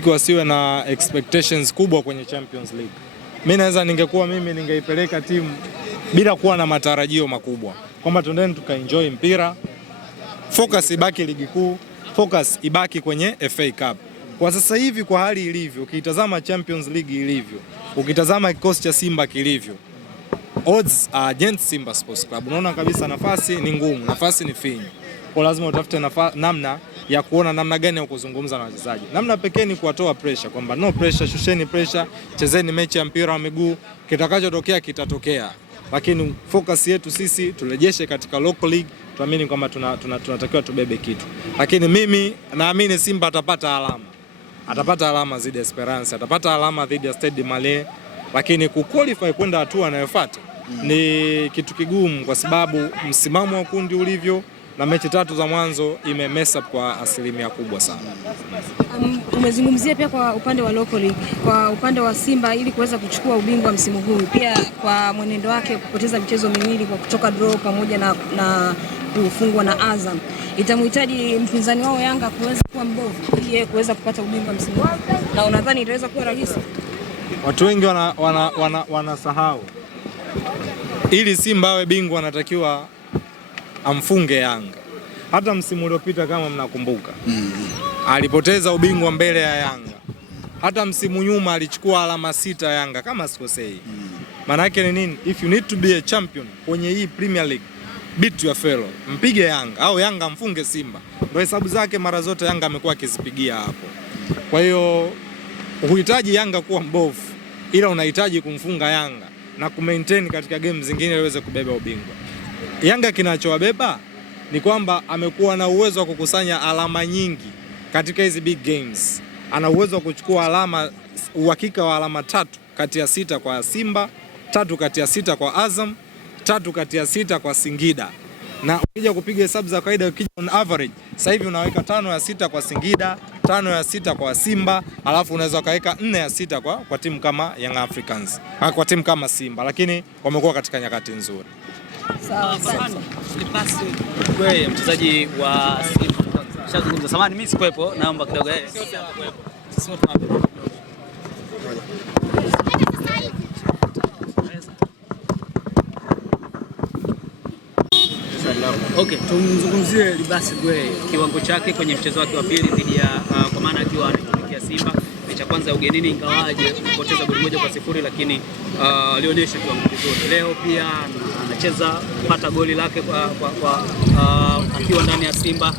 Wasiwe na expectations kubwa kwenye Champions League. Ningekuwa mimi ningeipeleka timu bila kuwa na matarajio makubwa, kwamba tuendeni tukaenjoy mpira, focus ibaki ligi kuu, focus ibaki kwenye FA Cup. Kwa sasa hivi kwa hali ilivyo, ukitazama Champions League ilivyo, ukitazama kikosi cha Simba kilivyo, odds are against Simba Sports Club. Unaona kabisa nafasi ni ngumu, nafasi ni finyu. Kwa lazima utafute namna ya kuona namna gani ya kuzungumza na wachezaji. Namna pekee ni kuwatoa pressure, kwamba no pressure, shusheni pressure, chezeni mechi ya mpira wa miguu, kitakachotokea kitatokea. Lakini focus yetu sisi turejeshe katika local league, tuamini kwamba tunatakiwa tubebe kitu. Lakini mimi naamini Simba atapata alama. Atapata alama dhidi ya Esperance, atapata alama dhidi ya Stade Malien, lakini kuqualify kwenda hatua inayofuata ni kitu kigumu, kwa sababu msimamo wa kundi ulivyo na mechi 3 za mwanzo imemess up kwa asilimia kubwa sana. Umezungumzia pia kwa upande wa local league, kwa upande wa Simba ili kuweza kuchukua ubingwa msimu huu, pia kwa mwenendo wake kupoteza michezo miwili kwa kutoka draw pamoja na kufungwa na Azam, itamhitaji mpinzani wao Yanga kuweza kuwa mbovu ili yeye kuweza kupata ubingwa msimu huu. Na unadhani itaweza kuwa rahisi? Watu wengi wanasahau ili Simba awe bingwa anatakiwa amfunge Yanga. Hata msimu uliopita kama mnakumbuka, alipoteza ubingwa mbele ya Yanga. Hata msimu nyuma alichukua alama 6 Yanga kama sikosei. Maana yake ni nini? If you need to be a champion kwenye hii Premier League, beat your fellow. Mpige Yanga au Yanga mfunge Simba. Ndio hesabu zake mara zote Yanga amekuwa akizipigia hapo. Kwa hiyo huhitaji Yanga kuwa mbovu, ila unahitaji kumfunga Yanga na kumaintain katika game zingine iweze kubeba ubingwa. Yanga kinachowabeba ni kwamba amekuwa na uwezo wa kukusanya alama nyingi katika hizi big games. Ana uwezo wa kuchukua alama, uhakika wa alama 3 kati ya 6 kwa Simba, 3 kati ya 6 kwa Azam, 3 kati ya 6 kwa Singida. Na ukija kupiga hesabu za kawaida, ukija on average, sasa hivi unaweka 5 ya 6 kwa Singida, 5 ya 6 kwa Simba, alafu unaweza kaweka 4 ya 6 kwa timu kama Young Africans, kwa timu kama Simba, lakini wamekuwa katika nyakati nzuri. Sawa. Wewe mchezaji wa Simba shazungumza, samahani mimi sikuepo, naomba kidogo Okay, tumzungumzie Libasi Gwe, kiwango chake kwenye mchezo wake wa pili dhidi ya kwa maana akiwa anatumikia Simba. Mechi ya kwanza ya ugenini ingawaje kupoteza goli 1-0, lakini alionyesha kiwango kizuri. Leo pia anacheza pata goli lake akiwa ndani ya Simba.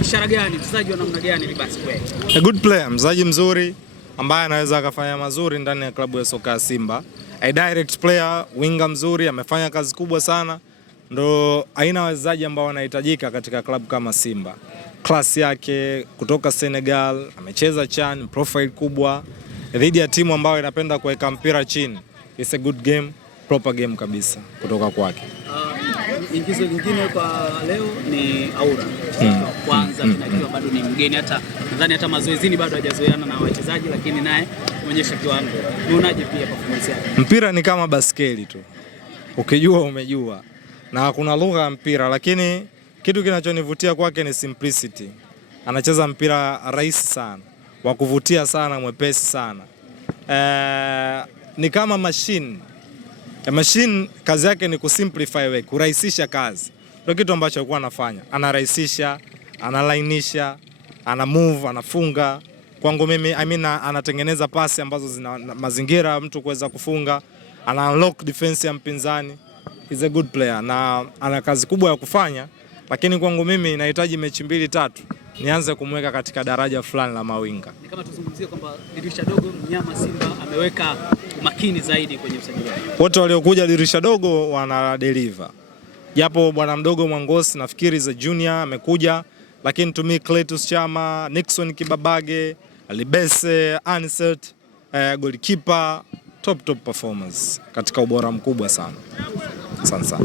Ishara gani, mchezaji wa namna gani Libasi Gwe? A good player, mchezaji mzuri ambaye anaweza akafanya mazuri ndani ya klabu ya soka ya Simba. A direct player, winga mzuri, amefanya kazi kubwa sana. Ndo aina wachezaji ambao wanahitajika katika klabu kama Simba. Class yake kutoka Senegal, amecheza CHAN, profile kubwa dhidi ya timu ambayo inapenda kuweka mpira chini. It's a good game, proper game kabisa kutoka kwake. Ingizo lingine kwa leo ni Aura. Kwanza tunakiwa bado ni mgeni, hata nadhani hata mazoezini bado hajazoeana na wachezaji, lakini naye kuonyesha kiwango. Unaonaje pia performance yake? Mpira ni kama baskeli tu. Ukijua umejua. Na kuna lugha ya mpira, lakini kitu kinachonivutia kwake ni simplicity. Anacheza mpira rahisi sana, wa kuvutia sana, mwepesi sana. Ni kama machine. Machine kazi yake ni kusimplify work, kurahisisha kazi. Ndio kitu ambacho alikuwa anafanya. Anarahisisha, analainisha, ana move, anafunga. Kwangu mimi anatengeneza pasi ambazo zina mazingira mtu kuweza kufunga, ana unlock defense ya mpinzani. He's a good player na ana kazi kubwa ya kufanya, lakini kwangu mimi nahitaji mechi 2-3 nianze kumweka katika daraja fulani la mawinga. Ni kama tuzungumzie kwamba dirisha dogo mnyama Simba ameweka umakini zaidi kwenye usajili wake. Wote waliokuja dirisha dogo wana deliver. Japo bwana mdogo Mwangosi nafikiri za junior amekuja, lakini to me Cletus Chama, Nixon Kibabage, Alibese, Anset, goalkeeper, top performance katika ubora mkubwa sana. Sana.